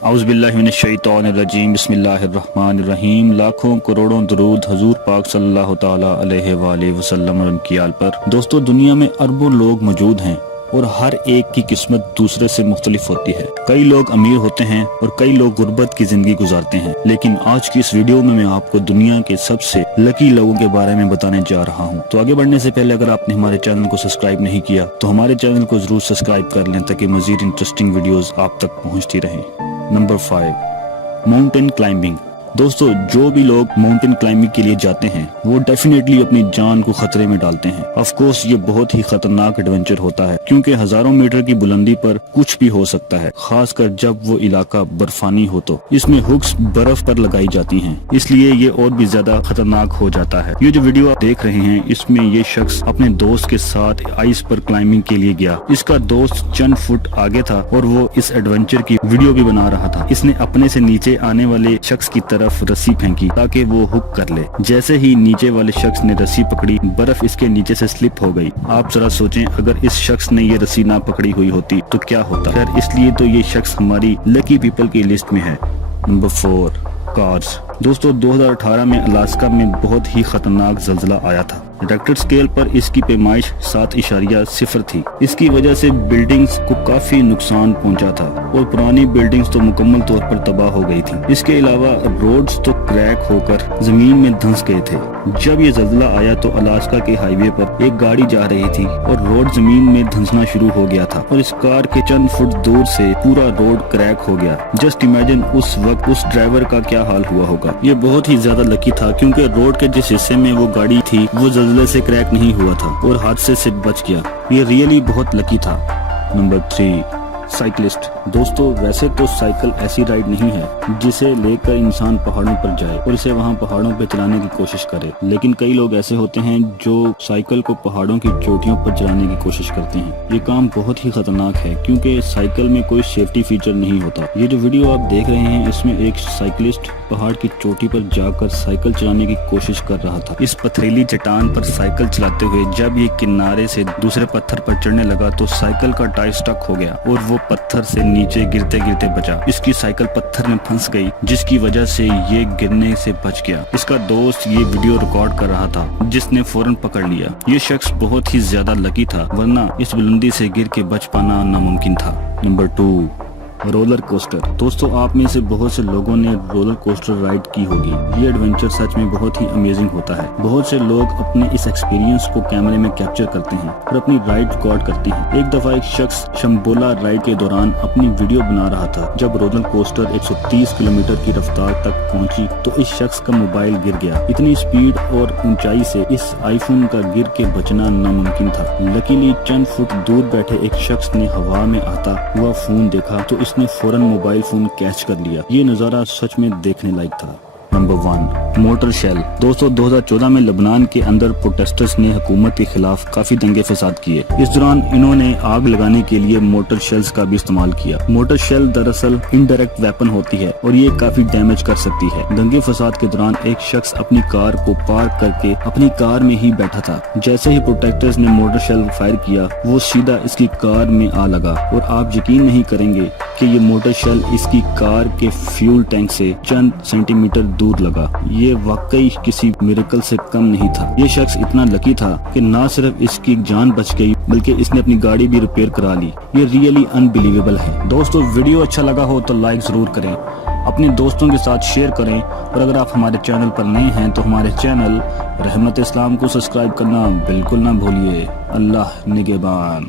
औज़ुबिल्लाहिमिनश्शैतानिर्रजीम बिस्मिल्लाहिर्रहमानिर्रहीम। लाखों करोड़ों दरूद हजूर पाक सल्लल्लाहु ताला अलैहि वालैहि वसल्लम और उनकी आल पर। दोस्तों, दुनिया में अरबों लोग मौजूद हैं और हर एक की किस्मत दूसरे से मुख्तलिफ होती है। कई लोग अमीर होते हैं और कई लोग गुर्बत की जिंदगी गुजारते हैं। लेकिन आज की इस वीडियो में मैं आपको दुनिया के सबसे लकी लोगों के बारे में बताने जा रहा हूं। तो आगे बढ़ने से पहले अगर आपने हमारे चैनल को सब्सक्राइब नहीं किया तो हमारे चैनल को जरूर सब्सक्राइब कर लें ताकि मजीद इंटरेस्टिंग वीडियोस आप तक पहुंचती रहें। Number 5, mountain climbing. दोस्तों, जो भी लोग माउंटेन क्लाइंबिंग के लिए जाते हैं वो डेफिनेटली अपनी जान को खतरे में डालते हैं। ऑफ कोर्स ये बहुत ही खतरनाक एडवेंचर होता है क्योंकि हजारों मीटर की बुलंदी पर कुछ भी हो सकता है, खासकर जब वो इलाका बर्फानी हो तो। इसमें हुक्स बर्फ पर लगाई जाती हैं, इसलिए ये और भी ज्यादा खतरनाक हो जाता है। ये जो वीडियो आप देख रहे हैं इसमें ये शख्स अपने दोस्त के साथ आइस पर क्लाइंबिंग के लिए गया। इसका दोस्त चंद फुट आगे था और वो इस एडवेंचर की वीडियो भी बना रहा था। इसने अपने से नीचे आने वाले शख्स की तरफ रस्सी फेंकी ताकि वो हुक कर ले। जैसे ही नीचे वाले शख्स ने रस्सी पकड़ी, बर्फ इसके नीचे से स्लिप हो गई। आप जरा सोचें, अगर इस शख्स ने ये रस्सी ना पकड़ी हुई होती तो क्या होता। खैर, इसलिए तो ये शख्स हमारी लकी पीपल की लिस्ट में है। Number 4, cars. दोस्तों, 2018 में अलास्का में बहुत ही खतरनाक ज़ल्ज़ला आया था। रिक्टर स्केल पर इसकी पैमाइश 7.0 थी। इसकी वजह से बिल्डिंग्स को काफी नुकसान पहुंचा था और पुरानी बिल्डिंग्स तो मुकम्मल तौर पर तबाह हो गई थी। इसके अलावा रोड्स तो क्रैक होकर जमीन में धंस गए थे। जब ये ज़ल्ज़ला आया तो अलास्का के हाईवे पर एक गाड़ी जा रही थी और रोड जमीन में धंसना शुरू हो गया था और इस कार के चंद फुट दूर से पूरा रोड क्रैक हो गया। जस्ट इमेजिन उस वक्त उस ड्राइवर का क्या हाल हुआ होगा। ये बहुत ही ज्यादा लकी था क्योंकि रोड के जिस हिस्से में वो गाड़ी थी वो ज़ल्ज़ले से क्रैक नहीं हुआ था और हादसे से बच गया। ये रियली बहुत लकी था। Number 3, cyclist. दोस्तों, वैसे तो साइकिल ऐसी राइड नहीं है जिसे लेकर इंसान पहाड़ों पर जाए और इसे वहां पहाड़ों पर चलाने की कोशिश करे, लेकिन कई लोग ऐसे होते हैं जो साइकिल को पहाड़ों की चोटियों पर चलाने की कोशिश करते हैं। ये काम बहुत ही खतरनाक है क्योंकि साइकिल में कोई सेफ्टी फीचर नहीं होता। ये जो वीडियो आप देख रहे हैं इसमें एक साइकिलिस्ट पहाड़ की चोटी पर जाकर साइकिल चलाने की कोशिश कर रहा था। इस पथरीली चट्टान पर साइकिल चलाते हुए जब ये किनारे से दूसरे पत्थर पर चढ़ने लगा तो साइकिल का टायर स्टक हो गया और वो पत्थर से नीचे गिरते गिरते बचा। इसकी साइकिल पत्थर में फंस गई जिसकी वजह से ये गिरने से बच गया। इसका दोस्त ये वीडियो रिकॉर्ड कर रहा था जिसने फौरन पकड़ लिया। ये शख्स बहुत ही ज्यादा लकी था वरना इस बुलंदी से गिर के बच पाना नामुमकिन था। Number 2, roller coaster. दोस्तों, आप में से बहुत से लोगों ने रोलर कोस्टर राइड की होगी। ये एडवेंचर सच में बहुत ही अमेजिंग होता है। बहुत से लोग अपने इस एक्सपीरियंस को कैमरे में कैप्चर करते हैं और अपनी राइड रिकॉर्ड करते हैं। एक दफा एक शख्स शंबोला राइड के दौरान अपनी वीडियो बना रहा था। जब रोलर कोस्टर 130 किलोमीटर की रफ्तार तक पहुंची तो इस शख्स का मोबाइल गिर गया। इतनी स्पीड और ऊंचाई से इस आईफोन का गिर के बचना नामुमकिन था। लकीली चंद फुट दूर बैठे एक शख्स ने हवा में आता हुआ फोन देखा तो इसने फौरन मोबाइल फोन कैच कर लिया। ये नजारा सच में देखने लायक था। Number 1, motor shell. दोस्तों, 2014 में लेबनान के अंदर प्रोटेस्टर्स ने हुकूमत के खिलाफ काफी दंगे फसाद किए। इस दौरान इन्होंने आग लगाने के लिए मोटर शेल्स का भी इस्तेमाल किया। मोटर शेल दरअसल इनडायरेक्ट वेपन होती है और ये काफी डैमेज कर सकती है। दंगे फसाद के दौरान एक शख्स अपनी कार को पार्क करके अपनी कार में ही बैठा था। जैसे ही प्रोटेक्टर्स ने मोटर शेल फायर किया वो सीधा इसकी कार में आ लगा और आप यकीन नहीं करेंगे कि ये मोटर शेल इसकी कार के फ्यूल टैंक से चंद सेंटीमीटर दूर लगा। ये वाकई किसी मिरेकल से कम नहीं था। ये शख्स इतना लकी था कि ना सिर्फ इसकी जान बच गई बल्कि इसने अपनी गाड़ी भी रिपेयर करा ली। ये रियली अनबिलीवेबल है। दोस्तों, वीडियो अच्छा लगा हो तो लाइक जरूर करें, अपने दोस्तों के साथ शेयर करें और अगर आप हमारे चैनल पर नए हैं तो हमारे चैनल रहमत इस्लाम को सब्सक्राइब करना बिल्कुल ना भूलिए। अल्लाह निगहबान।